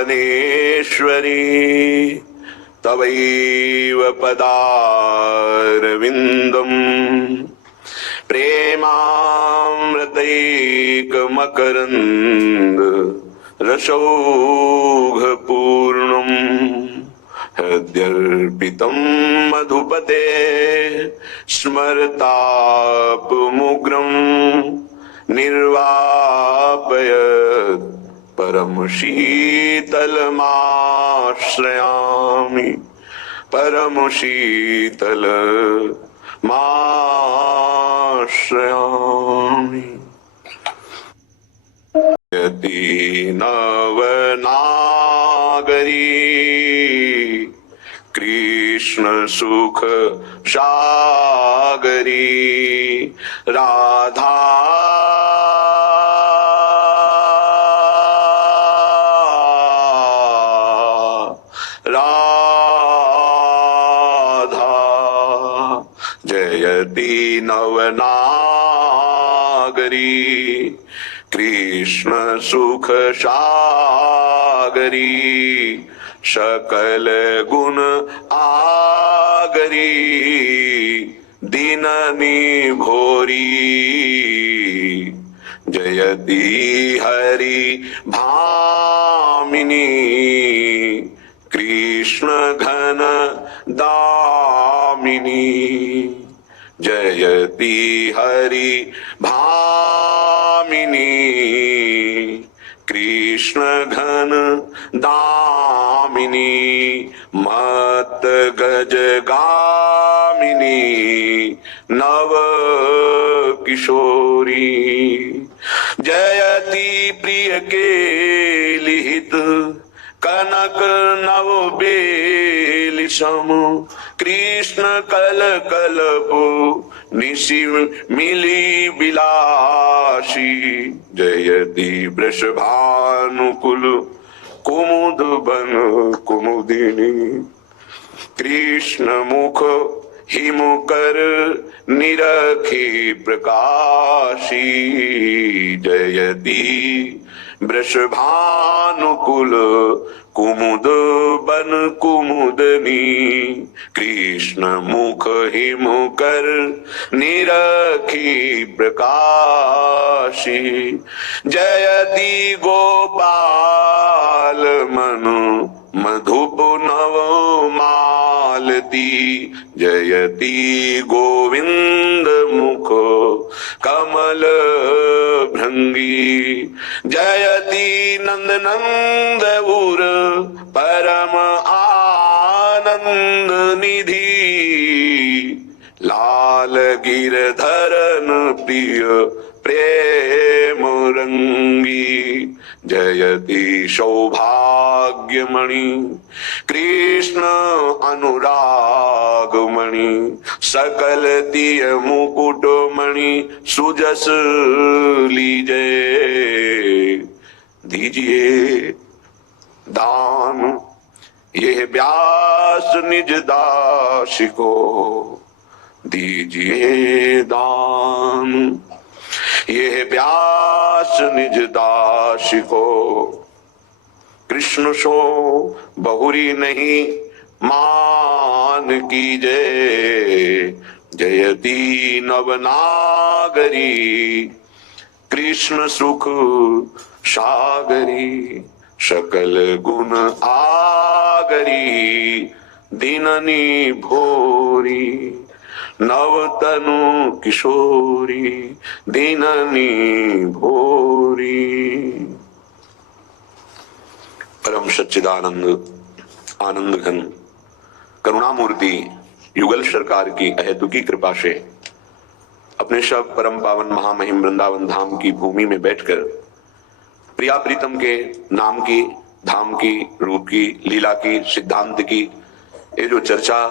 वृंदावनेश्वरी तवैव पदारविन्दम् प्रेमामृतैकमकरन्द रसौघपूर्णम् हृद्यर्पितं मधुपते स्मरतापमुग्रं निर्वापयत् परम शीतलमाश्रयामि परम शीतलमाश्रयामि। यति नवनागरी कृष्ण सुख सागरी राधा राधा जयति नवनागरी कृष्ण सुख सागरी सकल गुण आगरी दीननी भोरी जयति हरि भामिनी कृष्ण घन दामिनी जयति हरि भामिनी कृष्ण घन दामिनी मत गज गामिनी नव किशोरी जयति प्रिय के लिहित कनक नव बेली सम कृष्ण कल कलपो निशि मिली बिलासी जयति वृषभानुकुल कुमुद बन कुमुदिनी कृष्ण मुख हिमुकर निरखी प्रकाशी जयति वृषभानुकुल कुमुद बन कुमुदनी कृष्ण मुख हिमुकर निरखी प्रकाशी जयति गोपाल मनु मधुप नव मालती जयति गोविंद मुख कमल भृंगी जयति नंद नंद उर परम आनंद निधि लाल गिरधरन प्रिय प्रेम रंगी जयति सौभाग्यमणि कृष्ण अनुरागमणि सकल तिय मुकुटमणि सुजस लीजे दीजिए दान ये व्यास निज दास को दीजिए दान ये व्यास निज दास को कृष्ण सो बहुरी नहीं मान कीजे जयति नवनागरी कृष्ण सुख सागरी सकल गुण आगरी दीननी भोरी नवतनु किशोरी दीननी भोरी। परम सच्चिदानंद आनंद घन करुणामूर्ति युगल सरकार की अहेतुकी कृपा से अपने सब परम पावन महामहिम वृंदावन धाम की भूमि में बैठकर प्रिया प्रीतम के नाम की धाम की रूप की लीला की सिद्धांत की ये जो चर्चा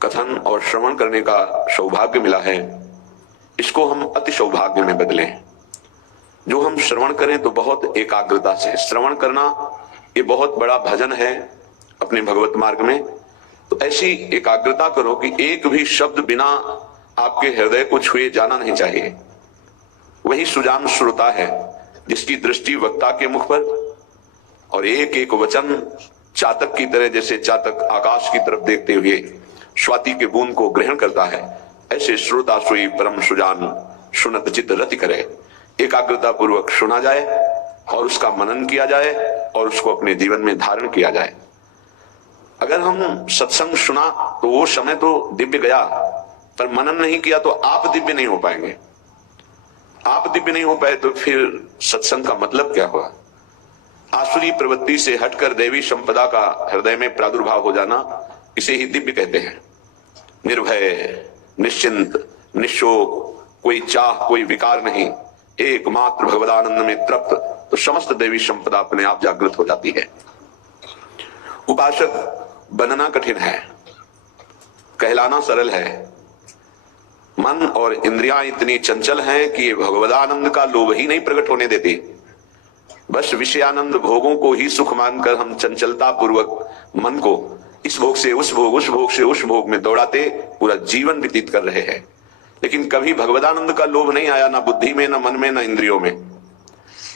कथन और श्रवण करने का सौभाग्य मिला है इसको हम अति सौभाग्य में बदलें। जो हम श्रवण करें तो बहुत एकाग्रता से श्रवण करना ये बहुत बड़ा भजन है अपने भगवत मार्ग में। तो ऐसी एकाग्रता करो कि एक भी शब्द बिना आपके हृदय को छुए जाना नहीं चाहिए। वही सुजान श्रोता है जिसकी दृष्टि वक्ता के मुख पर और एक एक वचन चातक की तरह, जैसे चातक आकाश की तरफ देखते हुए स्वाति के बूंद को ग्रहण करता है, ऐसे श्रोता सोई परम सुजान सुनत चित्त रति करे। एकाग्रता पूर्वक सुना जाए और उसका मनन किया जाए और उसको अपने जीवन में धारण किया जाए। अगर हम सत्संग सुना तो वो समय तो दिव्य गया, पर मनन नहीं किया तो आप दिव्य नहीं हो पाएंगे। आप दिव्य नहीं हो पाए तो फिर सत्संग का मतलब क्या हुआ? आसुरी प्रवृत्ति से हटकर दैवी संपदा का हृदय में प्रादुर्भाव हो जाना, इसे ही दिव्य कहते हैं। निर्भय, निश्चिंत, निशोक, कोई चाह, कोई विकार नहीं, एकमात्र भगवदानंद में तृप्त, तो समस्त दैवी संपदा अपने आप जागृत हो जाती है। उपासक बनना कठिन है, कहलाना सरल है। मन और इंद्रियां इतनी चंचल हैं कि भगवदानंद का लोभ ही नहीं प्रकट होने देती। बस विषयानंद भोगों को ही सुख मानकर हम चंचलता पूर्वक मन को इस भोग से उस भोग, उस भोग से उस भोग में दौड़ाते पूरा जीवन व्यतीत कर रहे हैं। लेकिन कभी भगवदानंद का लोभ नहीं आया, ना बुद्धि में, ना मन में, ना इंद्रियों में।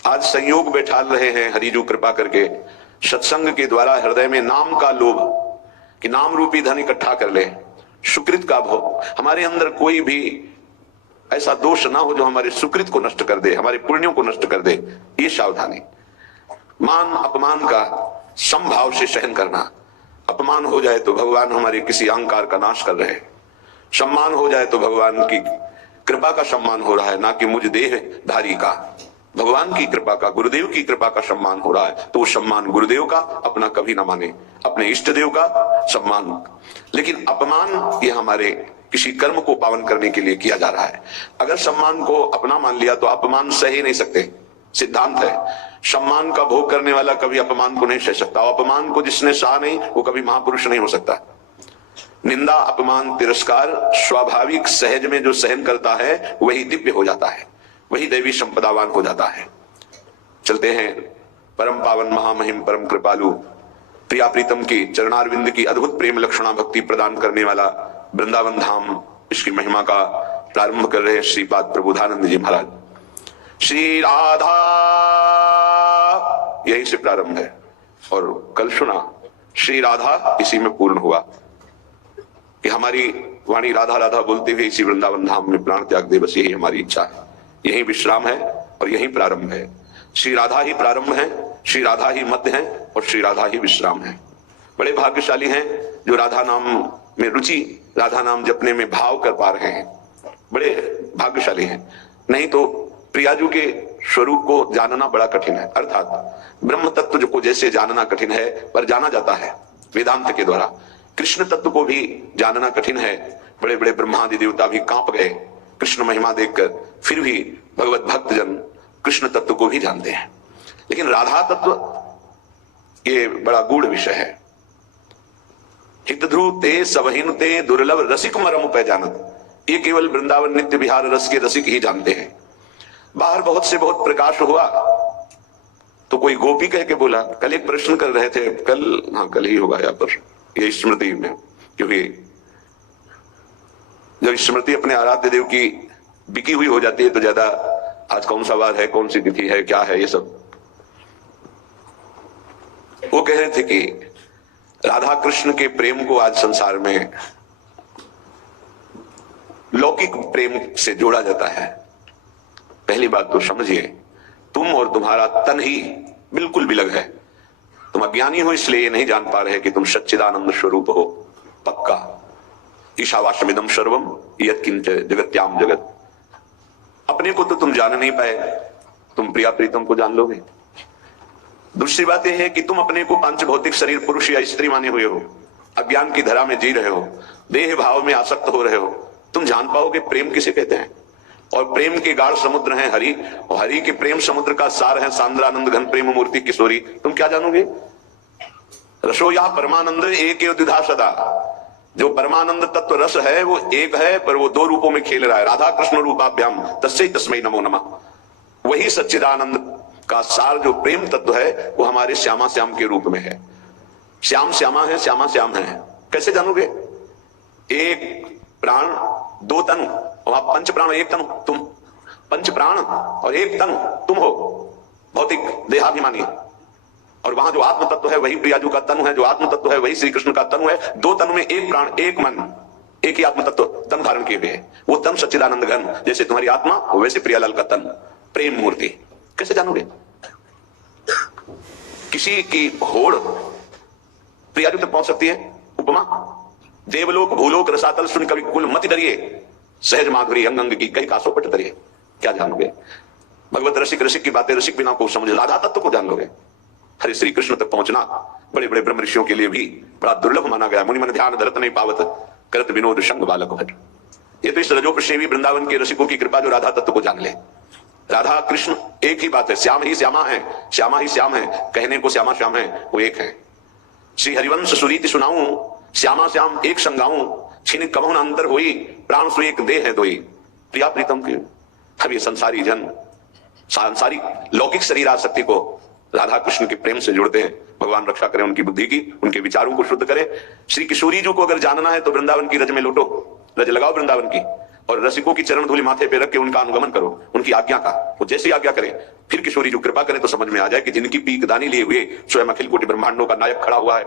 आज संयोग बैठा रहे हैं हरिजू कृपा करके, सत्संग के द्वारा हृदय में नाम का लोभ, कि नाम रूपी धन इकट्ठा कर ले, सुकृत का भोग। हमारे अंदर कोई भी ऐसा दोष ना हो जो हमारे सुकृत को नष्ट कर दे, हमारे पुण्यों को नष्ट कर दे, ये सावधानी। मान अपमान का समभाव से सहन करना। अपमान हो जाए तो भगवान हमारे किसी अहंकार का नाश कर रहे हैं, सम्मान हो जाए तो भगवान की कृपा का सम्मान हो रहा है, ना कि मुझ देहधारी का। भगवान की कृपा का, गुरुदेव की कृपा का सम्मान हो रहा है, तो वो सम्मान गुरुदेव का अपना कभी ना माने, अपने इष्ट देव का सम्मान। लेकिन अपमान ये हमारे किसी कर्म को पावन करने के लिए किया जा रहा है। अगर सम्मान को अपना मान लिया तो अपमान सह ही नहीं सकते, सिद्धांत है। सम्मान का भोग करने वाला कभी अपमान को नहीं सह सकता, और अपमान को जिसने सहा नहीं वो कभी महापुरुष नहीं हो सकता। निंदा, अपमान, तिरस्कार स्वाभाविक सहज में जो सहन करता है वही दिव्य हो जाता है, वही दैवी संपदावान हो जाता है। चलते हैं परम पावन महामहिम परम कृपालु प्रिया प्रीतम की चरणारविंद की अद्भुत प्रेम लक्षणा भक्ति प्रदान करने वाला वृंदावन धाम, इसकी महिमा का प्रारंभ कर रहे श्रीपाद प्रबोधानंद जी महाराज। श्री राधा, यही से प्रारंभ है और कल सुना श्री राधा इसी में पूर्ण हुआ कि हमारी वाणी राधा राधा बोलते हुए इसी वृंदावन धाम में प्राण त्याग दे। बस यही हमारी इच्छा है, यही विश्राम है और यही प्रारंभ है। श्री राधा ही प्रारंभ है, श्री राधा ही मध्य है और श्री राधा ही विश्राम है। बड़े भाग्यशाली हैं जो राधा नाम में रुचि, राधा नाम जपने में भाव कर पा रहे हैं, बड़े भाग्यशाली हैं। नहीं तो प्रियाजू के स्वरूप को जानना बड़ा कठिन है। अर्थात ब्रह्म तत्व को जैसे जानना कठिन है, पर जाना जाता है वेदांत के द्वारा। कृष्ण तत्व को भी जानना कठिन है, बड़े बड़े ब्रह्मादि देवता भी कांप गए कृष्ण महिमा देखकर, फिर भी भगवत भक्त जन कृष्ण तत्व को भी जानते हैं। लेकिन राधा तत्व ये बड़ा गूढ़ विषय है। हितध्रुव ते सबहिन ते दुर्लभ रसिक मरम पहचानत, ये केवल वृंदावन नित्य विहार रस के रसिक ही जानते हैं। बाहर बहुत से बहुत प्रकाश हुआ तो कोई गोपी कह के बोला, कल एक प्रश्न कर रहे थे, कल ही होगा यहाँ पर ये स्मृति में, क्योंकि जब स्मृति अपने आराध्य देव की बिकी हुई हो जाती है तो ज्यादा आज कौन सा वार है, कौन सी तिथि है, क्या है, ये सब। वो कह रहे थे कि राधा कृष्ण के प्रेम को आज संसार में लौकिक प्रेम से जोड़ा जाता है। पहली बात तो समझिए, तुम और तुम्हारा तन ही बिल्कुल बिलग है। तुम अज्ञानी हो इसलिए ये नहीं जान पा रहे कि तुम सच्चिदानंद स्वरूप हो, पक्का। ईशावास्यमिदं सर्वम यत्किंच जगत्याम जगत। अपने को तो तुम जान नहीं पाए, तुम प्रिया प्रीतम को जान लोगे। दूसरी बात यह है कि तुम अपने को पांच भौतिक शरीर पुरुष या स्त्री माने हुए हो, अज्ञान की धरा में जी रहे हो, देह भाव में आसक्त हो रहे हो। तुम जान पाओगे प्रेम किसे कहते हैं, और प्रेम के गाढ़ समुद्र हैं हरि, और हरि के प्रेम समुद्र का सार है सांद्रानंद घन प्रेम मूर्ति किशोरी। तुम क्या जानोगे? रसो या परमानंद एक द्विधा सदा। जो परमानंद तत्व रस है वो एक है, पर वो दो रूपों में खेल रहा है। राधा कृष्ण रूपाभ्याम तस्मै तस्मै नमो नमः। वही सच्चिदानंद का सार जो प्रेम तत्व है वो हमारे श्यामा श्याम के रूप में है। श्याम श्यामा है, श्यामा श्याम है। कैसे जानोगे? एक प्राण दो तन, वहां पंच प्राण एक तन तुम, पंच प्राण और एक तन तुम हो। भौतिक देहाभिमानी है, और वहां जो आत्म तत्व है वही प्रियाजू का तनु है, जो आत्म तत्व है वही श्री कृष्ण का तनु है। दो तनु में एक प्राण, एक मन, एक ही आत्म तत्व तन धारण किए हुए है। वो तन सच्चिदानंद घन, जैसे तुम्हारी आत्मा वैसे प्रियालाल का तन, प्रेम मूर्ति। कैसे जानोगे? किसी की होड़ प्रियाजू तक पहुंच सकती है। उपमा, देवलोक भूलोक रसातल सुन कवि कुल मति डरिए, सहज माधुरी अंग अंग की कई कासों पट डरिए। क्या जान लोगे? भगवत रसिक रसिक की बातें रसिक बिना को समझ, राधा तत्व को जान लोगे। हरे श्री कृष्ण तक पहुंचना बड़े बड़े ब्रह्म ऋषियों के लिए भी बड़ा दुर्लभ माना गया। मुनि मन ध्यान धरत नहीं पावत, करत विनोद संग बालक भट। ये तो इस रजोपसेवी वृंदावन के रसिकों की कृपा जो राधा तत्व को जान ले। राधा कृष्ण एक ही बात है, श्याम ही श्यामा है, श्यामा ही श्याम है, कहने को श्यामा श्याम है, वो एक है। श्री हरिवंश सुरीति सुनाऊं, श्यामा श्याम एक संगाऊं, छिन कमोन अंतर हुई, प्राण सु एक देह है दोई। प्रिया प्रीतम की अब ये संसारी जन सांसारिक लौकिक शरीर आसक्ति को राधा कृष्ण के प्रेम से जुड़ते हैं। भगवान रक्षा करें उनकी बुद्धि की, उनके विचारों को शुद्ध करें। श्री किशोरी जी को अगर जानना है तो वृंदावन की रज में लौटो, रज लगाओ वृंदावन की, और रसिकों की चरण धूलि माथे पे रख के उनका अनुगमन करो, उनकी आज्ञा का। वो जैसी आज्ञा करें, फिर किशोरी जो कृपा करें तो समझ में आ जाए कि जिनकी पीक दानी लिए हुए स्वयं अखिल कोटि ब्रह्मांडों का नायक खड़ा हुआ है।